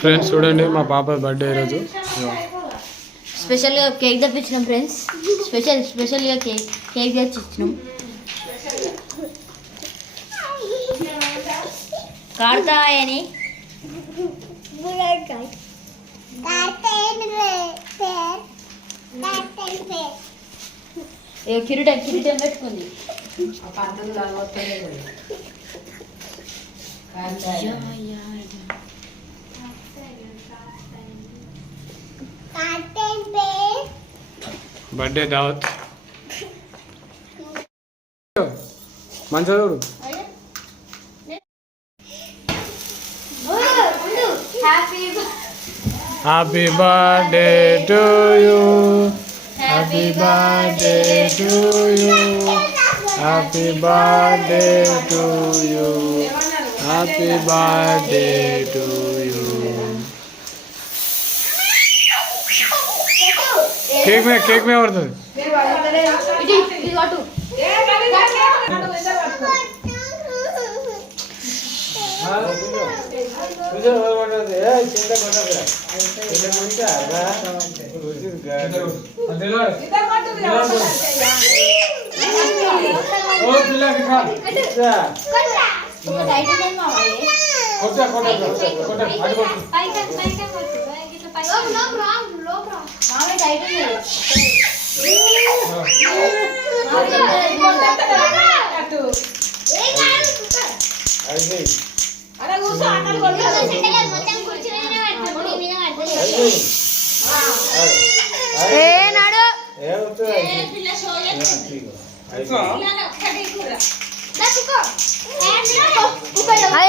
Friends చూడండి మా పాప బర్త్డే ఈరోజు స్పెషల్గా కేక్ తెప్పించినాం ఫ్రెండ్స్. స్పెషల్గా కేక్ తెప్పించినాం. కాడతాయని కిరీటం పెట్టుకుంది. బర్త్డే దావత్ మంచిగా చూడు. Happy birthday to you, happy birthday to you, happy birthday to you, happy birthday to you. Cake में పడుతుంది.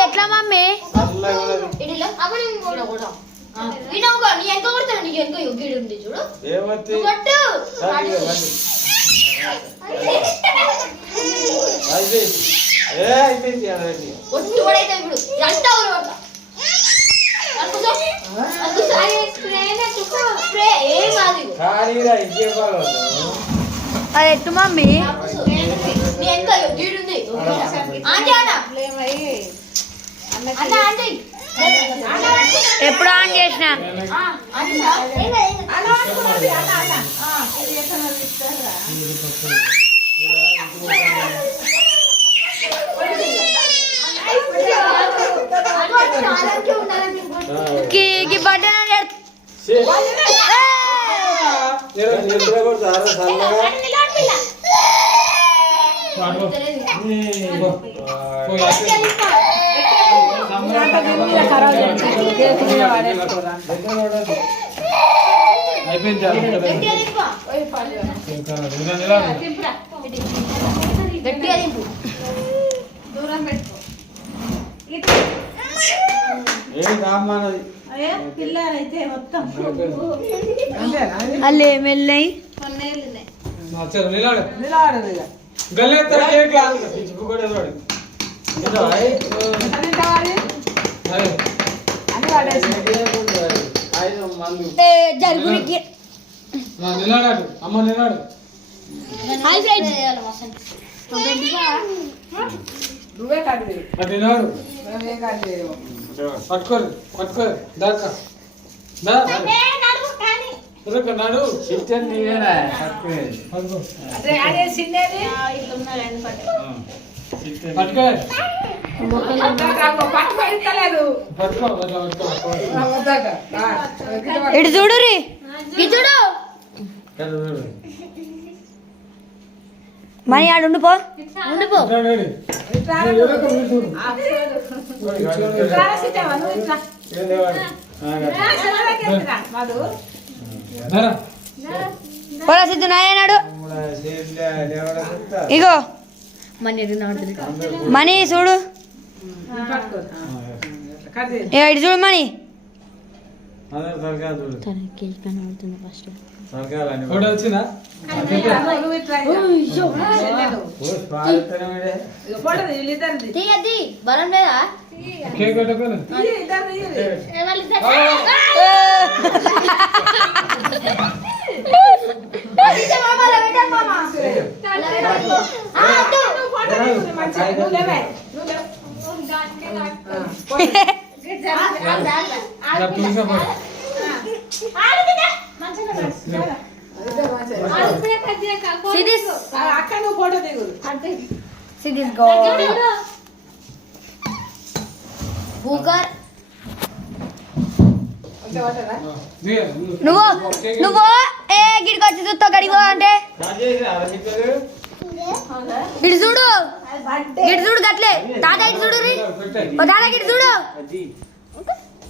ఎట్లా మమ్మీ చూడు. అది ఎట్టు మమ్మీ ఎప్పుడు ఆన్ చేసిన బర్త్డే అల్లే మెల్లై పట్టుకోరు దాకా నాడు ఇటు చూడు రీ చూడు మనీ ఆడు ఉండిపో పోరా సిద్ధు నాయనాడు ఇగో మనీ చూడు ఇటు చూడు మనీ ఫస్ట్ వచ్చిందా బలం లేదా కేక్ కొట్టకపోయినా అక్క నువ్వు ఫోటో దిగు నువ్వు నువ్వు ఏ గిడికి వచ్చి చూస్తావు గడిపో అంటే ఇటు చూడు ఇటు చూడు గట్లే తాత ఇటు చూడు రీ ఓ తాత ఇటు చూడు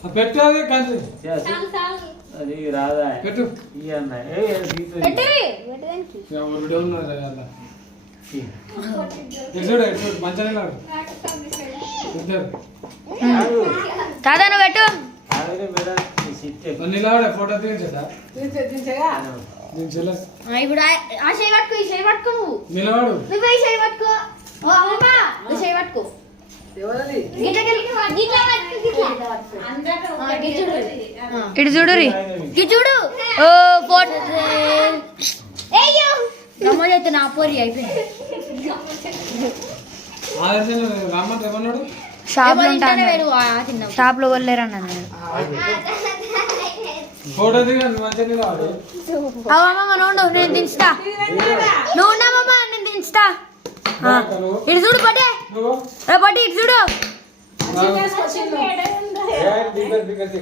పెట్టాలి కాదు అది రాదా పెట్టు వీడియో ఉన్నారు చూడు మంచిగా తాత నువ్వు పెట్టు నిలబడే ఫోటో తీయించదా ఇప్పుడు ఆ చేయి పట్టుకో ఈ చేయి పట్టుకో నువ్వు నిలబడు నువ్వు ఈ చేయి పట్టుకో ఓ అమ్మమ్మ నువ్వు చేయి పట్టుకో ఇటు చూడు రీ ఇటు చూడు ఓ ఫోటో అయితే నా పోరి అయిపోయింది రామంటే ఏమన్నాడు షాప్ లో ఉంటాను షాప్ లో వెళ్ళలేరు అన్నాను ఫోటో దిగండి మంచిగా నిలబడు అమ్మమ్మ నువ్వు నేను దించుతా నువ్వు ఉన్నామమ్మ నేను దించుతా ఇటు చూడు పట్టే పట్టి ఇటు చూడు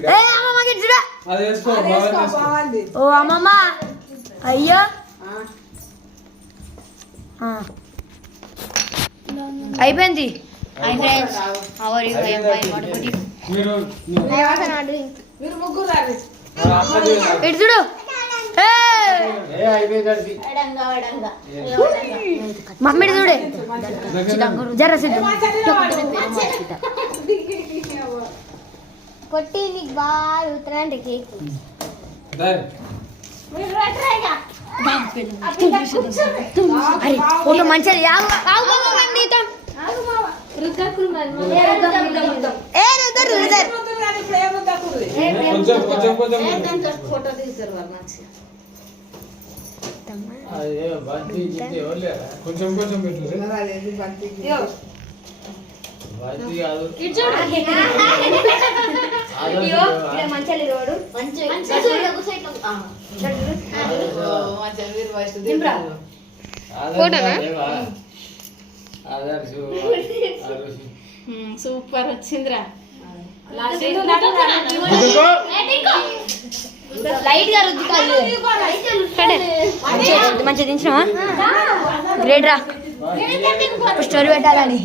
ఏ అమ్మమ్మ ఇటు చూడు అది వేసుకో ఓ అమ్మమ్మ అయ్యో అయిపోయింది మీరు ముగ్గురు రాదు ఇటు చూడు మమ్మీ చూడే జర సిద్ధు కొట్టి నీకు బాగా ఉత్తరాంటి కేక్ అరే ఫోటో మంచిది ఫోటో తీసారు వాళ్ళు మంచిగా కొంచెం కొంచెం పెట్టు సూపర్ వచ్చిందిరా లైట్ గా మంచిగా దించినావా గ్రేట్ రా స్టోరీ పెట్టాలని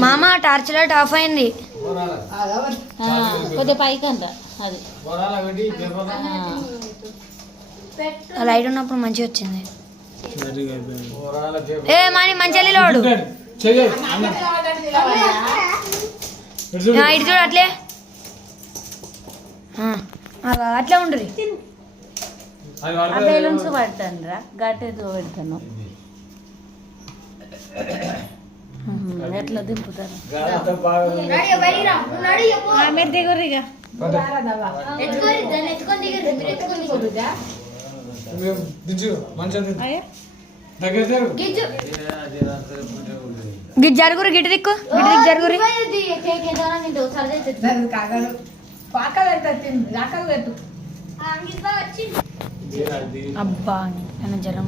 మామ టార్చ్ లైట్ ఆఫ్ అయింది కొద్దిగా పైకి అంత అది లైట్ ఉన్నప్పుడు మంచిగా వచ్చింది ఏ మాని మంచిగా వాడు ఇటు చూడు అట్లే అట్లే ఉండు బెలూన్స్ పడతాను రా గట్టెతో పెడతాను ఎట్లా దింపుతారు మీరు దిగురు ఇక గిట్ జరుగురు గిట్ దిక్కు జరుగురు అబ్బా జ్వరం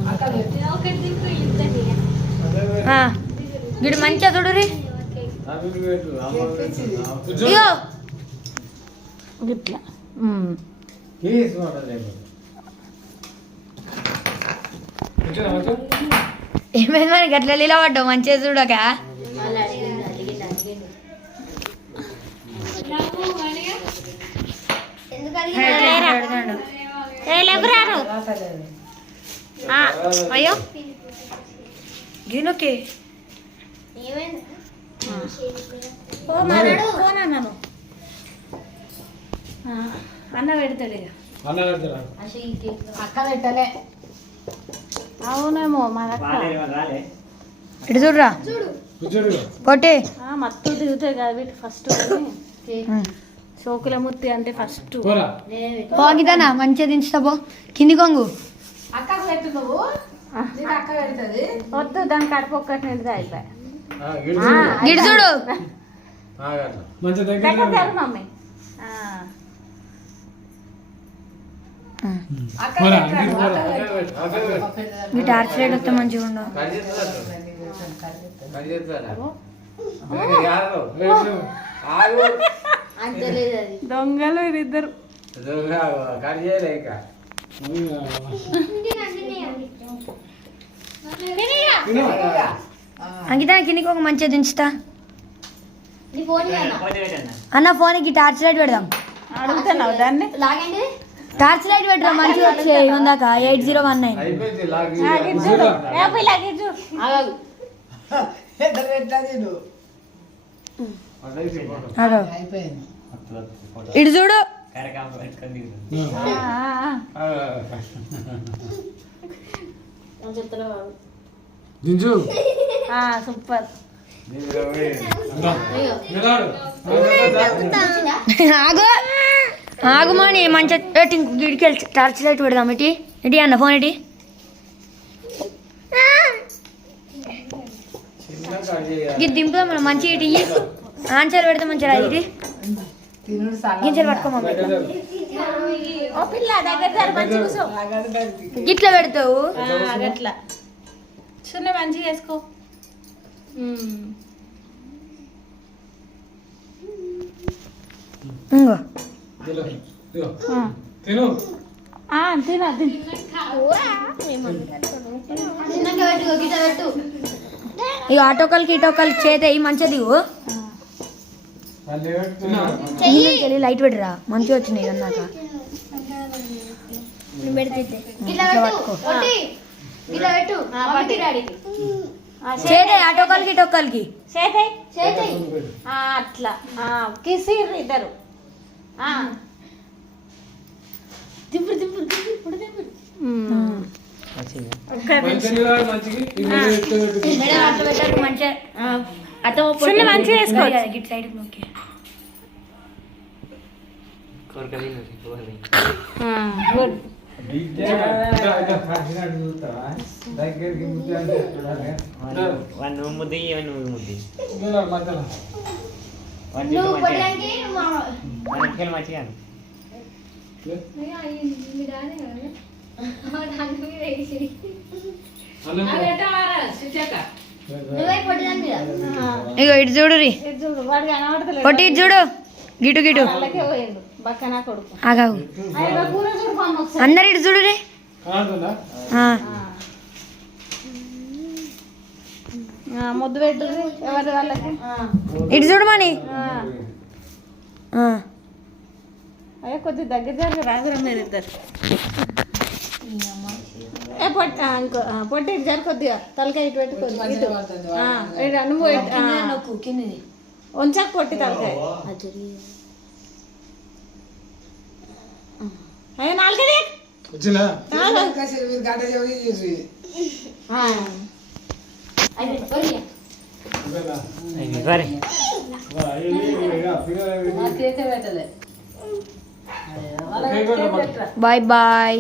గిడి మంచిగా చూడురి ఇగో గిట్లా ఏమైంది మరి గట్ల లీలా పడ్డావు మంచిగా చూడక అయ్యో గీనొకే అన్న పెడతాడు ఇక అక్క పెట్టలే అవునేమో మన ఇటు చూడరా పొట్టి మత్తు దిగుతాయి కదా వీటి ఫస్ట్ శోకులమూర్తి అంటే ఫస్ట్ పోరా పోగిదానా మంచిగా దించుతా పో కింది కొంగు అక్కకు పెట్టు నువ్వు నీకు అక్క పెడుతుంది వద్దు దాని కడుపు ఒక్కటి నిండుగా అయిపోయి గిడి చూడు మంచి దగ్గర దగ్గర జరుగు మమ్మీ అక్క పోరా పెట్టు, ఇటు పోరా. అక్క పెట్టు. ఈ టార్చ్ లైట్ వస్తే మంచిగా ఉండవు రేట్లు. దొంగలు వీరిద్దరు తిను. అంకిత కిందికి ఒక మంచిగా దించుతా నీ అన్న ఫోన్కి టార్చ్ లైట్ పెడదాం అడుగుతున్నావు దాన్ని టార్చ్ లైట్ పెట్టరా మంచిగా వచ్చాయి ఇందాక 8019 అయిపోయింది లాగి. లాగిట్ చూడు ఏ పోయి లాగిట్ చూడు ఇద్దరు పెట్టాలి నువ్వు ఆగు. అయిపోయింది ఇటు చూడు దించు సూపర్ రా. నిలబడు. ఆగు ఆగుమాని మంచిగా గిడికి వెళ్ళి టార్చ్ లైట్ పెడదాం ఇటీ ఇటీ అన్న ఫోన్ ఇటీ ఇది దింపుదాం మనం మంచిగా ఇటు ఇయ్యి ఆన్సర్ పెడతాం మంచిగా ఇది తినుడు సగం గింజలు పట్టుకోమా ఓ పిల్ల దగ్గర జర మంచిగా కూర్చో ఇట్లా పెడతావు అట్లా చిన్న మంచిగా వేసుకో ఇంకో ఇదిగో. ఇదిగో. తిను తిన ఇక ఆటోకల్కి ఇటోకల్కి చేతే మంచిగా దిగు తిన్నా. వెళ్ళి లైట్ పెట్టరా మంచిగా వచ్చినాయి అన్నాక ఇట్లా పట్టుకో చేతే ఆటోకల్కి ఇటోకల్కి చేతాయి అట్లా కిసిర్రు ఇద్దరు దింపుడు దింపుడు దింపుడు దింపుడు మంచిగా నిలబడు, మంచిగా. ఇది ఎత్తు పెట్టు. మంచిగా మంచిగా వేసుకో గిట్ సైడ్ ఓకే గుడ్ దగ్గరికి ముద్దు అంటే చూడాలి. నువ్వు ముద్ది నువ్వు ముద్ది నిలబడు మధ్యలో. మంచిగా అన్నం ఇగో ఇటు చూడు రీ చూడు వాడు కనబడతలేదు పొట్టి ఇటు చూడు గిటు గిటు వాళ్ళకే పోయిండు బక్కనా కొడుకు ఆగావు ఆయన కూర చూడు పాము ఒకసారి అందరు ఇటు చూడు రీ కనబడుతుందా? ముద్దు పెట్టు ఎవరి వాళ్ళకి ఇటు చూడు మని అయ్యా కొద్ది దగ్గర దగ్గర రాగురా మీరు ఇద్దరు ఏ పొట్టి ఇంకో పొట్టి ఇటు జర కొద్దిగా తలకాయ ఇటు పెట్టుకోద్ది ఇటు ఇటు నువ్వు ఉంచాక పొట్టి తలకాయ అయ్యా నాలుగది వచ్చిందా? మీరు గంట చేసి ఇవ్వదా? సరే చేసే పెట్టలే బాయ్ బాయ్